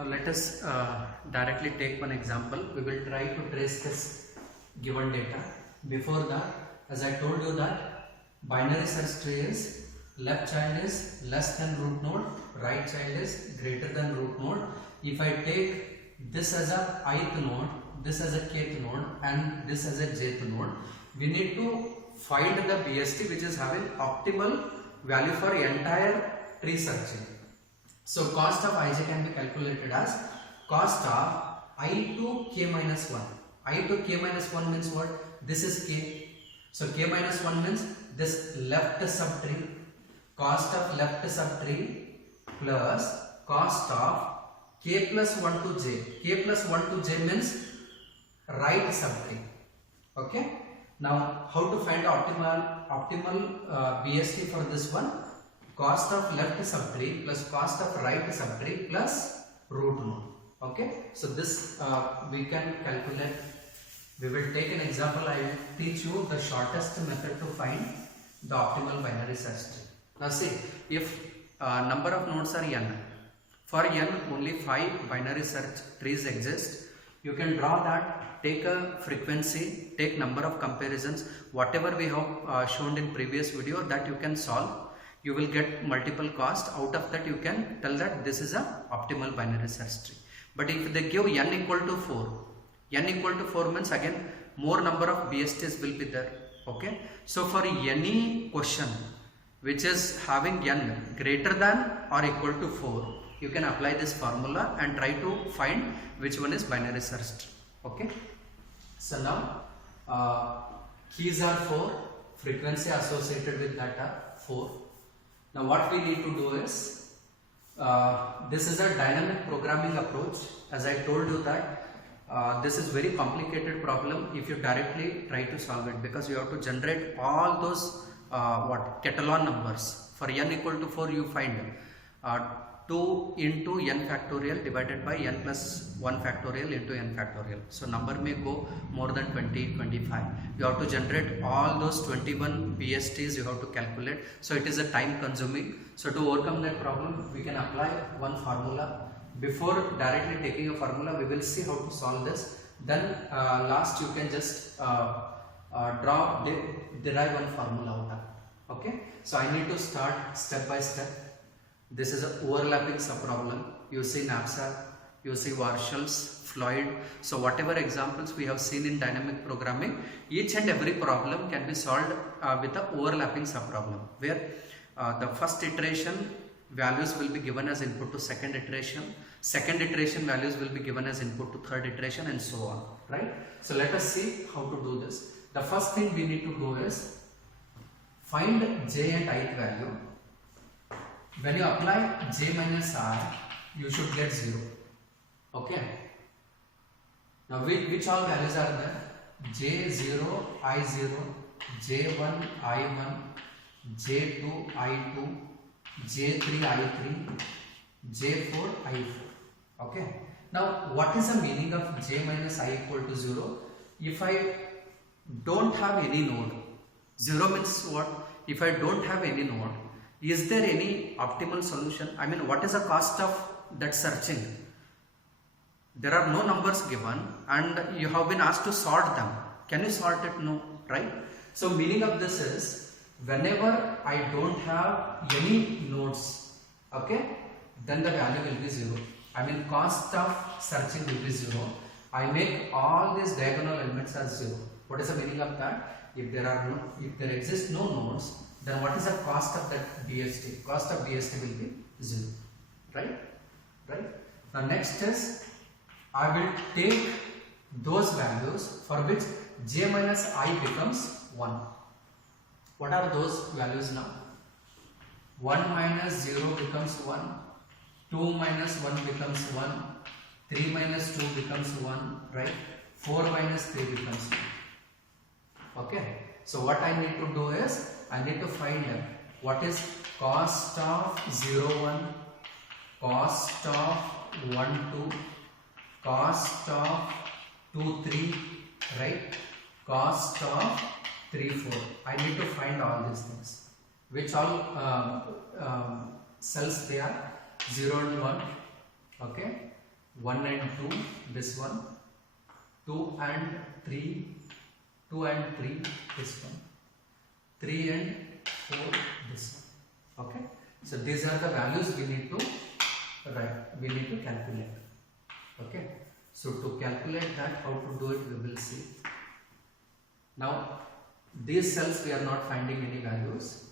Now let us directly take one example. We will try to trace this given data. Before that, as I told you that binary search tree is left child is less than root node, right child is greater than root node. If I take this as a ith node, this as a kth node and this as a jth node, we need to find the BST which is having optimal value for entire tree searching. So cost of ij can be calculated as cost of I to k minus 1. I to k minus 1 means what? This is k. So k minus 1 means this left subtree. Cost of left subtree plus cost of k plus 1 to j. K plus 1 to j means right subtree. Okay. Now how to find optimal BST for this one? Cost of left subtree plus cost of right subtree plus root node. Okay, so this we can calculate. We will take an example. I will teach you the shortest method to find the optimal binary search tree. Now see, if number of nodes are n, for n only 5 binary search trees exist. You can draw that, take a frequency, take number of comparisons, whatever we have shown in previous video, that you can solve. You will get multiple cost. Out of that you can tell that this is a optimal binary search tree. But if they give n equal to 4, n equal to 4 means again more number of BSTs will be there. Okay. So for any question which is having n greater than or equal to 4, you can apply this formula and try to find which one is binary search tree. Okay. So now keys are 4, frequency associated with that are 4. Now what we need to do is, this is a dynamic programming approach. As I told you that this is very complicated problem if you directly try to solve it, because you have to generate all those catalog numbers. For n equal to 4 you find 2 into n factorial divided by n plus 1 factorial into n factorial. So number may go more than 20, 25. You have to generate all those 21 BSTs you have to calculate. So it is a time consuming. So to overcome that problem, we can apply one formula. Before directly taking a formula, we will see how to solve this. Then last you can just derive one formula out of it. Okay. So I need to start step by step. This is an overlapping subproblem. You see knapsack, you see Warshall's, Floyd. So whatever examples we have seen in dynamic programming, each and every problem can be solved with an overlapping subproblem, where the first iteration values will be given as input to second iteration values will be given as input to third iteration, and so on. Right? So let us see how to do this. The first thing we need to do is find j and ith value. When you apply j minus I, you should get 0. Okay. Now which all values are there? J0, I0, J1, I1, J2, I2, J3, I3, J4, I4. Okay. Now what is the meaning of j minus I equal to 0? If I don't have any node, 0 means what? If I don't have any node, is there any optimal solution? I mean, what is the cost of that searching? There are no numbers given and you have been asked to sort them. Can you sort it? No, right? So meaning of this is, whenever I don't have any nodes, okay, then the value will be 0. I mean, cost of searching will be 0. I make all these diagonal elements as 0. What is the meaning of that? If there exist no nodes, then what is the cost of that BST? Cost of BST will be 0. Right? Right? Now next is, I will take those values for which j minus I becomes 1. What are those values now? 1 minus 0 becomes 1, 2 minus 1 becomes 1, 3 minus 2 becomes 1, right? 4 minus 3 becomes 1. Okay. So what I need to do is, I need to find what is cost of 0, 1, cost of 1, 2, cost of 2, 3, right? Cost of 3, 4. I need to find all these things. Which all cells they are? 0 and 1. Okay. 1 and 2, this one, 2 and 3, 2 and 3, this one, 3 and 4, this one. Okay, so these are the values we need to write, we need to calculate. Okay, so to calculate that, how to do it, we will see. Now these cells we are not finding any values,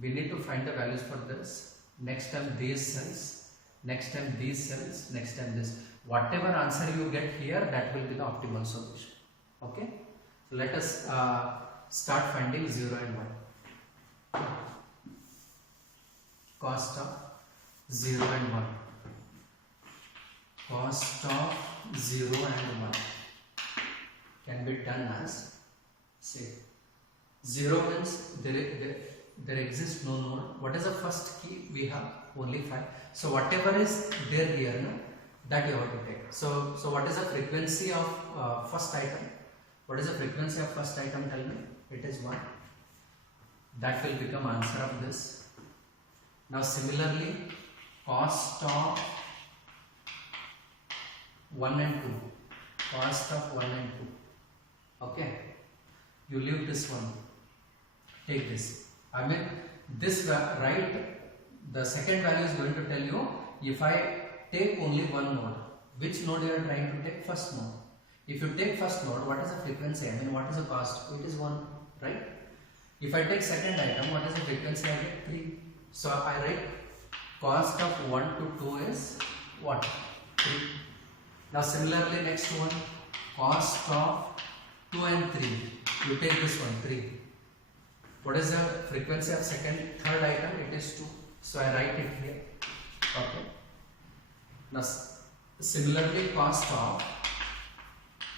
we need to find the values for this. Next time these cells, next time these cells, next time this. Whatever answer you get here, that will be the optimal solution. Okay, so let us start finding 0 and 1. Cost of 0 and 1. Cost of 0 and 1 can be done as, say, 0 means there exists no node. What is the first key? We have only 5. So whatever is there here, no, that you have to take. So what is the frequency of first item? What is the frequency of first item? Tell me. It is 1. That will become answer of this. Now similarly, cost of 1 and 2. Cost of 1 and 2. Okay. You leave this one. Take this. I mean, this right, the second value is going to tell you if I take only one node, which node you are trying to take? First node. If you take first node, what is the frequency? I mean, what is the cost? It is 1, right? If I take second item, what is the frequency? I get 3. So I write cost of 1 to 2 is what? 3. Now similarly, next one, cost of 2 and 3. You take this one, 3. What is the frequency of third item? It is 2. So I write it here. Okay. Now similarly, cost of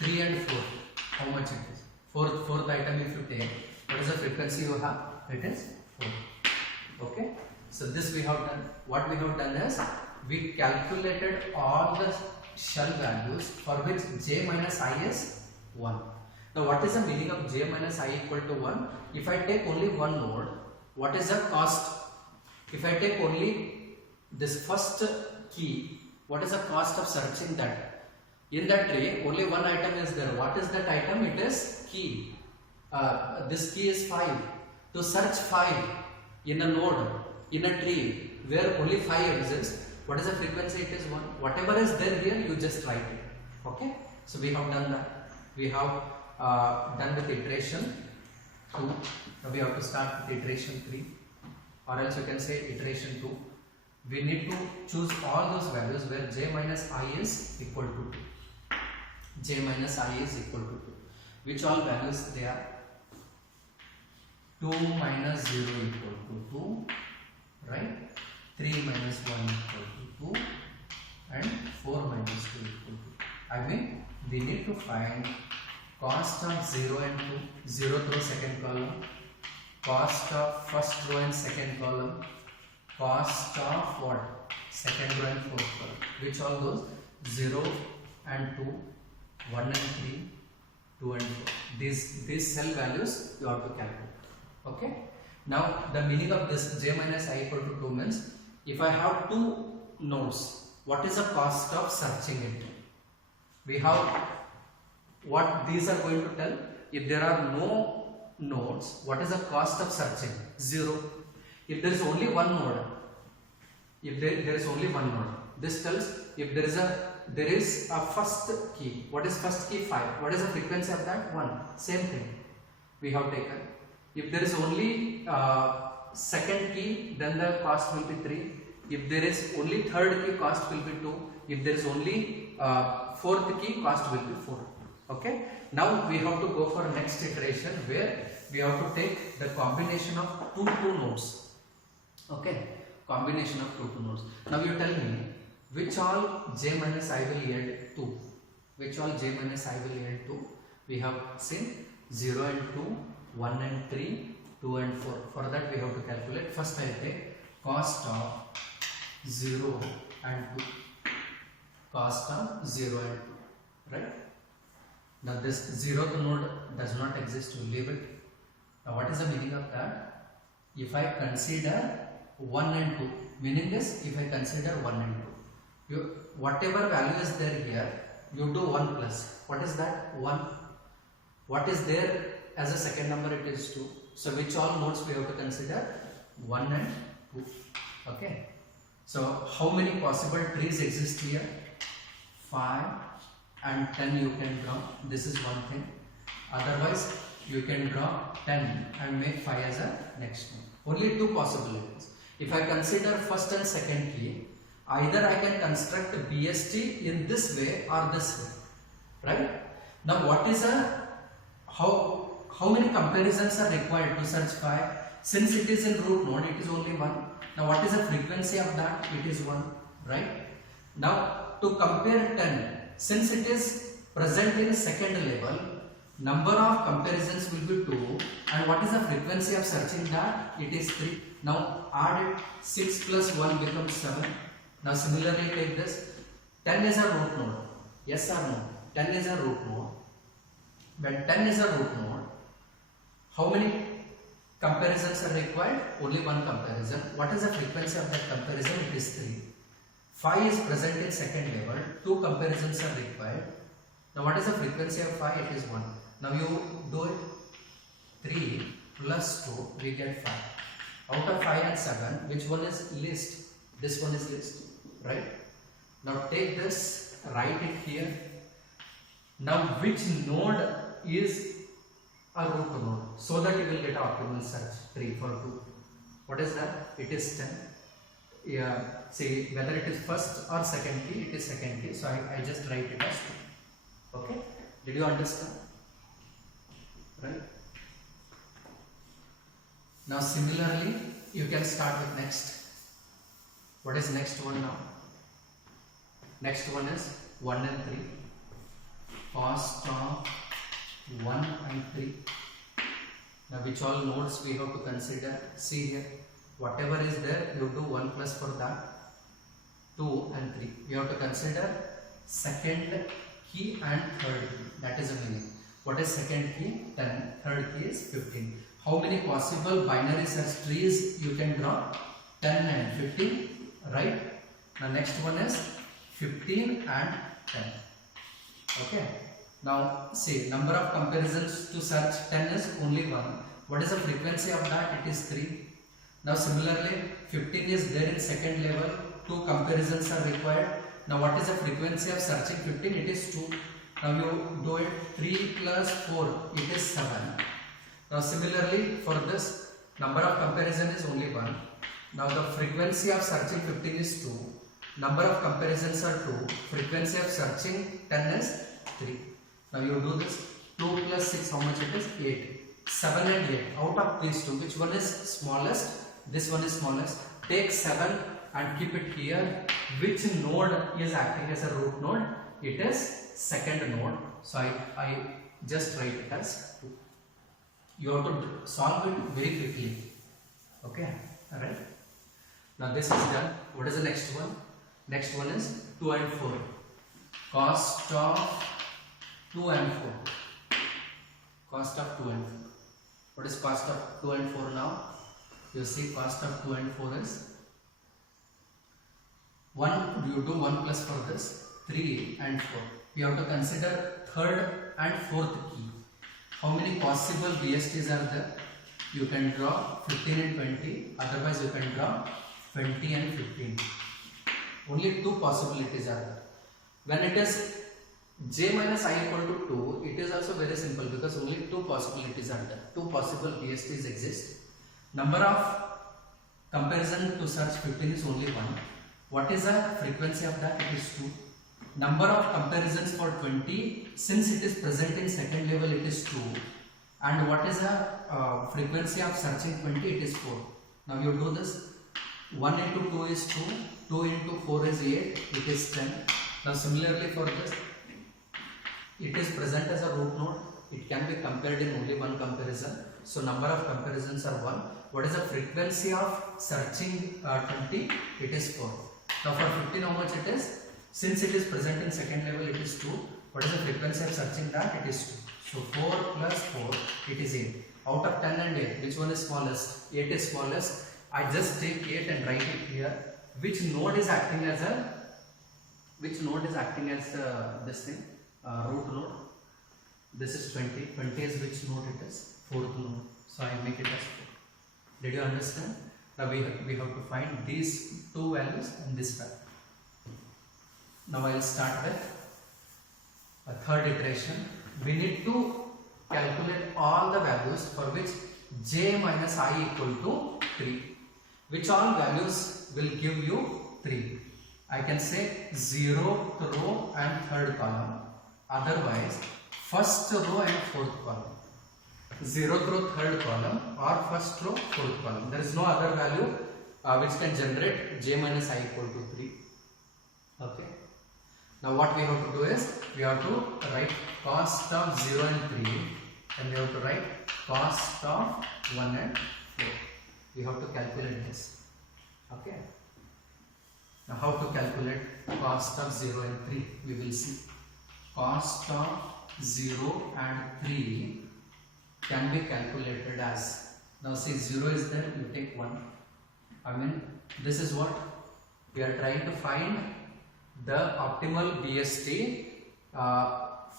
3 and 4. How much it is? Fourth item if you take, what is the frequency you have? It is 4. Okay. So this we have done. What we have done is we calculated all the shell values for which j minus I is 1. Now what is the meaning of j minus I equal to 1? If I take only one node, what is the cost? If I take only this first key, what is the cost of searching that? In that tree, only one item is there. What is that item? It is key. This key is 5. To search 5 in a node, in a tree where only 5 exists, what is the frequency? It is 1. Whatever is there here, you just write it. Okay? So we have done that. We have done with iteration 2. Now we have to start with iteration 3, or else you can say iteration 2. We need to choose all those values where j minus I is equal to 2. J minus I is equal to 2. Which all values they are? 2 minus 0 equal to 2, right? 3 minus 1 equal to 2 and 4 minus 2 equal to 2. I mean, we need to find cost of 0 and 2, 0th row second column, cost of first row and second column, cost of what? Second row and fourth column. Which all those? 0 and 2, 1 and 3, 2 and 4. These cell values you have to calculate. Okay. Now the meaning of this j minus I equal to 2 means if I have 2 nodes, what is the cost of searching it? We have what these are going to tell. If there are no nodes, what is the cost of searching? 0. If there is only one node, if there is only one node, this tells if there is a first key. What is first key? 5. What is the frequency of that? 1. Same thing we have taken. If there is only second key, then the cost will be 3. If there is only third key, cost will be 2. If there is only fourth key, cost will be 4. Okay. Now we have to go for next iteration where we have to take the combination of two nodes. Okay. Combination of two nodes. Now you tell me which all j minus I will yield 2. Which all j minus I will yield 2. We have seen 0 and 2. 1 and 3, 2 and 4. For that we have to calculate. First I take cost of 0 and 2. Cost of 0 and 2. Right? Now this 0th node does not exist. You leave it. Now what is the meaning of that? If I consider 1 and 2. Meaning is if I consider 1 and 2. whatever value is there here, you do 1 plus. What is that? 1. What is there as a second number? It is 2. So which all nodes we have to consider? 1 and 2. Okay. So how many possible trees exist here? 5 and 10 you can draw. This is one thing. Otherwise you can draw 10 and make 5 as a next one. Only 2 possibilities. If I consider first and second key, either I can construct BST in this way or this way, right? Now what is how many comparisons are required to search 5? Since it is in root node, it is only 1. Now what is the frequency of that? It is 1, right? Now to compare 10, since it is present in second level, number of comparisons will be 2, and what is the frequency of searching that? It is 3. Now add it, 6 plus 1 becomes 7. Now similarly take this, 10 is a root node, yes or no? 10 is a root node. When 10 is a root node, how many comparisons are required? Only one comparison. What is the frequency of that comparison? It is 3. 5 is present in second level, 2 comparisons are required. Now what is the frequency of 5? It is 1. Now you do it, 3 plus 2, we get 5. Out of 5 and 7, which one is least? This one is least, right? Now take this, write it here. Now which node is a root node? So that you will get optimal search. 3 for 2. What is that? It is 10. Yeah, see whether it is first or second key, it is second key. So I just write it as 2. Okay? Did you understand? Right? Now similarly, you can start with next. What is next one now? Next one is 1 and 3. Cost of 1 and 3. Now which all nodes we have to consider? See here, whatever is there, you do 1 plus for that. 2 and 3. You have to consider second key and third key. That is the meaning. What is second key? 10. Third key is 15. How many possible binary search trees you can draw? 10 and 15. Right? Now next one is 15 and 10. Okay. Now see, number of comparisons to search 10 is only 1. What is the frequency of that? It is 3. Now similarly 15 is there in second level, 2 comparisons are required. Now what is the frequency of searching 15? It is 2. Now you do it, 3 plus 4, it is 7. Now similarly for this, number of comparison is only 1. Now the frequency of searching 15 is 2. Number of comparisons are 2. Frequency of searching 10 is 3. Now you do this, 2 plus 6, how much it is? 8. 7 and 8. Out of these two, which one is smallest? This one is smallest. Take 7 and keep it here. Which node is acting as a root node? It is second node. So I just write it as 2. You have to solve it very quickly. Okay, alright. Now this is done. What is the next one? Next one is 2 and 4. Cost of 2 and 4. Cost of 2 and 4. What is cost of 2 and 4 now? You see cost of 2 and 4 is 1. You do 1 plus for this, 3 and 4. You have to consider third and fourth key. How many possible BSTs are there? You can draw 15 and 20. Otherwise you can draw 20 and 15. Only 2 possibilities are there. When it is j minus I equal to 2, it is also very simple because only 2 possibilities are there. 2 possible BSTs exist. Number of comparison to search 15 is only 1. What is the frequency of that? It is 2. Number of comparisons for 20, since it is present in second level, it is 2. And what is the frequency of searching 20? It is 4. Now you do this. 1 into 2 is 2. 2 into 4 is 8. It is 10. Now similarly for this, it is present as a root node. It can be compared in only one comparison. So number of comparisons are 1. What is the frequency of searching 20? It is 4. Now for 15, how much it is? Since it is present in second level, it is 2. What is the frequency of searching that? It is 2. So 4 plus 4, it is 8. Out of 10 and 8, which one is smallest? 8 is smallest. I just take 8 and write it here. Which node is acting as a which node is acting as this thing, root node. This is 20. 20 is which node it is? Fourth node. So I make it as 4. Did you understand? Now we have to find these two values and this value. Now I will start with a third iteration. We need to calculate all the values for which j minus I equal to 3. Which all values will give you 3. I can say 0th row and 3rd column. Otherwise, 1st row and 4th column. 0th row, 3rd column, or 1st row, 4th column. There is no other value which can generate j minus I equal to 3. Okay. Now what we have to do is, we have to write cost of 0 and 3, and we have to write cost of 1 and 4. We have to calculate this. Okay. Now how to calculate cost of 0 and 3? We will see. Cost of 0 and 3 can be calculated as, now see 0 is there, you take 1. I mean, this is what we are trying to find, the optimal BST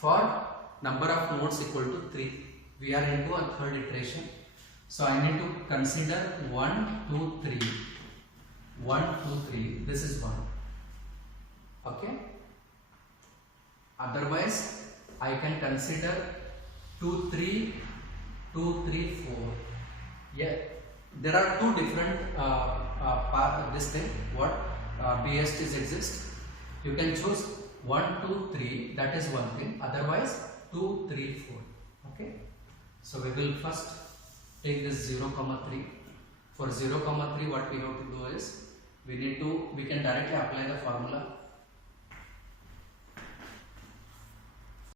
for number of nodes equal to 3. We are into a third iteration. So I need to consider 1, 2, 3. 1, 2, 3. This is 1. Okay. Otherwise, I can consider 2, 3, 2, 3, 4. Yeah. There are two different this thing. What BSTs exist. You can choose 1, 2, 3. That is one thing. Otherwise, 2, 3, 4. Okay. So we will first take this 0, 3. For 0, 3, what we have to do is, we can directly apply the formula